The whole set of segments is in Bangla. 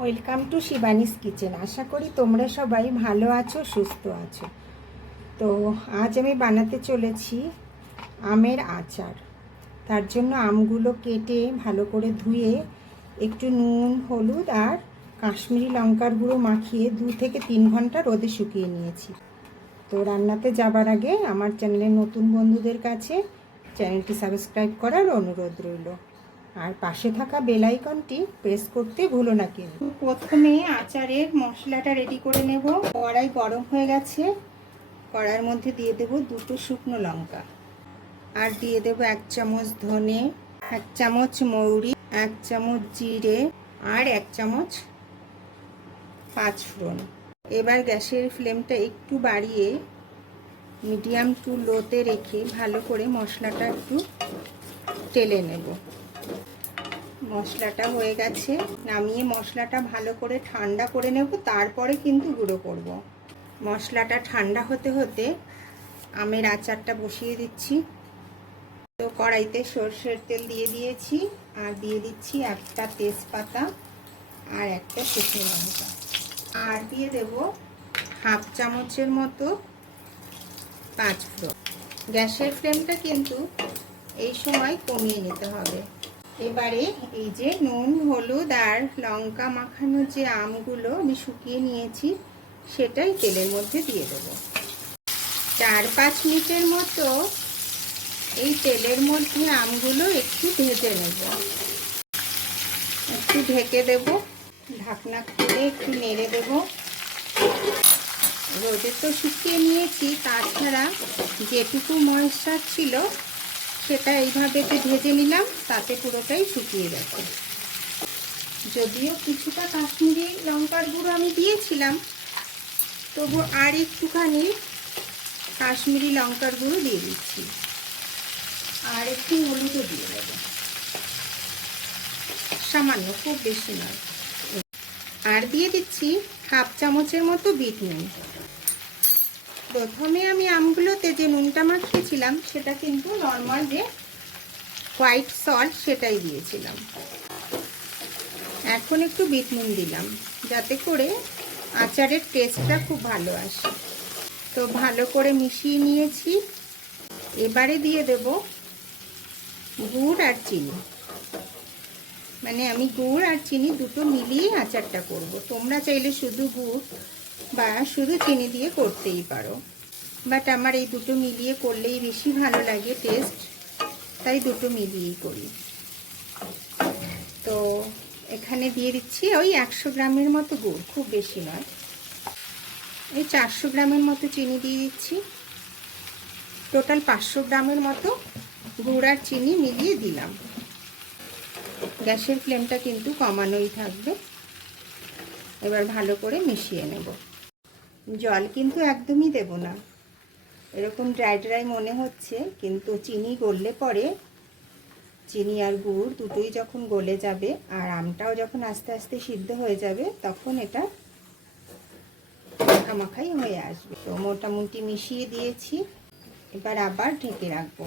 Welcome to Shivani's kitchen. আশা করি তোমরা সবাই ভালো আছো, সুস্থ আছো। তো আজ আমি বানাতে চলেছি আমের আচার। তার জন্য আমগুলো কেটে ভালো করে ধুয়ে একটু নুন, হলুদ আর কাশ্মীরি লঙ্কার গুঁড়ো মাখিয়ে 2 থেকে 3 ঘন্টা রোদে শুকিয়ে নিয়েছি। তো রান্নাতে যাবার আগে আমার চ্যানেলের নতুন বন্ধুদের কাছে চ্যানেলটি সাবস্ক্রাইব করার অনুরোধ রইল, আর পাশে থাকা বেল আইকনটি প্রেস করতে ভুলো না কিন্তু। প্রথমে আচারের মশলাটা রেডি করে নেব। কড়াই গরম হয়ে গেছে, কড়াইয়ের মধ্যে দিয়ে দেব 2টো শুকনো লঙ্কা, আর দিয়ে দেব 1 চামচ ধনে, 1 চামচ মৌরি, 1 চামচ জিরে আর 1 চামচ পাঁচফোড়ন। এবার গ্যাসের ফ্লেমটা একটু বাড়িয়ে মিডিয়াম টু লোতে রেখে ভালো করে মশলাটা একটু টেলে নেব। মশলাটা হয়ে গেছে, নামিয়ে মশলাটা ভালো করে ঠান্ডা করে নেব, তারপরে কিন্তু গুঁড়ো করব। মশলাটা ঠান্ডা হতে হতে আমের আচারটা বসিয়ে দিচ্ছি। তো কড়াইতে সরষের তেল দিয়ে দিয়েছি, আর দিয়ে দিচ্ছি একটা তেজপাতা আর একটা শুকনো লঙ্কা, আর দিয়ে দেব 1/2 চামচের মতো পাঁচফোড়ন। গ্যাসের ফ্লেমটা কিন্তু এই সময় কমিয়ে নিতে হবে। এবারে এই যে নুন, হলুদ আর লঙ্কা মাখানো যে আমগুলো আমি শুকিয়ে নিয়েছি সেটাই তেলের মধ্যে দিয়ে দেব। 4-5 মিনিটের মতো এই তেলের মধ্যে আমগুলো একটু ভেজে নেব। একটু ঢেকে দেব, ঢাকনা খুলে একটু নেড়ে দেব। রোদে তো শুকিয়ে নিয়েছি, তাছাড়া যেটুকু ময়েশ্চার ছিল সেটা এইভাবে একটু ভেজে নিলাম, তাতে পুরোটাই শুকিয়ে গেছে। যদিও কিছুটা কাশ্মীরি লঙ্কার গুঁড়ো আমি দিয়েছিলাম, তবু আর একটুখানি কাশ্মীরি লঙ্কার গুঁড়ো দিয়ে দিচ্ছি, আর একটু হলুদও দিয়ে দেবো, সামান্য, খুব বেশি নয়। আর দিয়ে দিচ্ছি 1/2 চামচের মতো বিট নুন। প্রথমে আমি আমগুলোতে যে নুনটা মাখিয়েছিলাম সেটা কিন্তু নর্মাল যে হোয়াইট সল্ট সেটাই দিয়েছিলাম। এখন একটু বিট নুন দিলাম যাতে করে আচারের টেস্টটা খুব ভালো আসে। তো ভালো করে মিশিয়ে নিয়েছি। এবারে দিয়ে দেব গুড় আর চিনি। মানে আমি গুড় আর চিনি দুটো মিলিয়ে আচারটা করব। তোমরা চাইলে শুধু গুড় বা শুধু চিনি দিয়ে করতেই পারো, বাট আমার এই দুটো মিলিয়ে করলেই বেশি ভালো লাগে টেস্ট, তাই দুটো মিলিয়েই করি। তো এখানে দিয়ে দিচ্ছি ওই 100 গ্রামের মতো গুড়, খুব বেশি নয়। এই 400 গ্রামের মতো চিনি দিয়ে দিচ্ছি। টোটাল 500 গ্রামের মতো গুড় আর চিনি মিলিয়ে দিলাম। গ্যাসের ফ্লেমটা কিন্তু কমানোই থাকবে। এবার ভালো করে মিশিয়ে নেব। জল কিন্তু একদমই দেব না, এরকম ড্রাই ড্রাই মনে হচ্ছে, কিন্তু চিনি গললে পরে, চিনি আর গুড় দুটোই যখন গলে যাবে আর আমটাও যখন আস্তে আস্তে সিদ্ধ হয়ে যাবে, তখন এটা মাখামাখাই হয়ে আসবে। তো মোটামুটি মিশিয়ে দিয়েছি, এবার আবার ঢেকে রাখবো।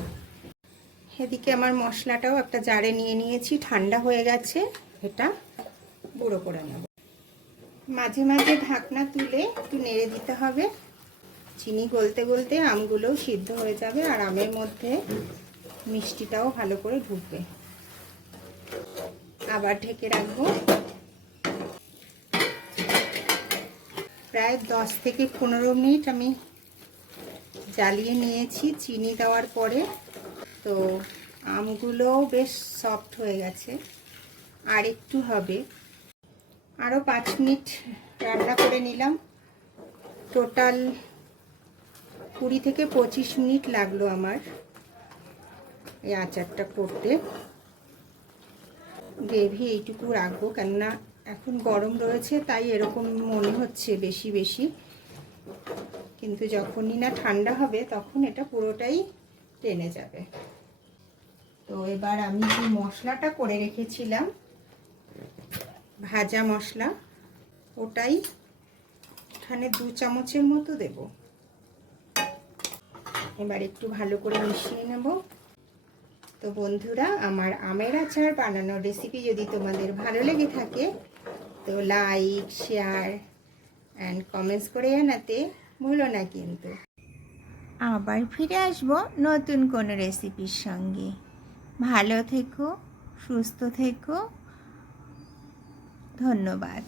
এদিকে আমার মশলাটাও একটা জারে নিয়ে নিয়েছি, ঠান্ডা হয়ে গেছে, এটা গুঁড়ো করে নেব। মাঝে মাঝে ঢাকনা তুলে একটু নেড়ে দিতে হবে। চিনি গলতে গলতে আমগুলোও সিদ্ধ হয়ে যাবে, আর আমের মধ্যে মিষ্টিটাও ভালো করে ঢুকবে। আবার ঢেকে রাখবো। প্রায় 10 থেকে 15 মিনিট আমি জ্বালিয়ে নিয়েছি চিনি দেওয়ার পরে। তো আমগুলোও বেশ সফট হয়ে গেছে, আর একটু হবে। আরও 5 মিনিট রান্না করে নিলাম। টোটাল 20 থেকে 25 মিনিট লাগলো আমার এই আচারটা করতে। গ্রেভি এইটুকু রাখবো, কেননা এখন গরম রয়েছে তাই এরকম মনে হচ্ছে বেশি বেশি, কিন্তু যখনই না ঠান্ডা হবে তখন এটা পুরোটাই টেনে যাবে। তো এবার আমি যে মশলাটা করে রেখেছিলাম, ভাজা মশলা, ওটাই এখানে 2 চামচের মতো দেব। এবার একটু ভালো করে মিশিয়ে নেব। তো বন্ধুরা, আমার আমের আচার বানানোর রেসিপি যদি তোমাদের ভালো লেগে থাকে তো তো লাইক শেয়ার অ্যান্ড কমেন্টস করে জানাতে ভুলো না কিন্তু। আবার ফিরে আসবো নতুন কোনো রেসিপির সঙ্গে। ভালো থেকো, সুস্থ থেকো, ধন্যবাদ।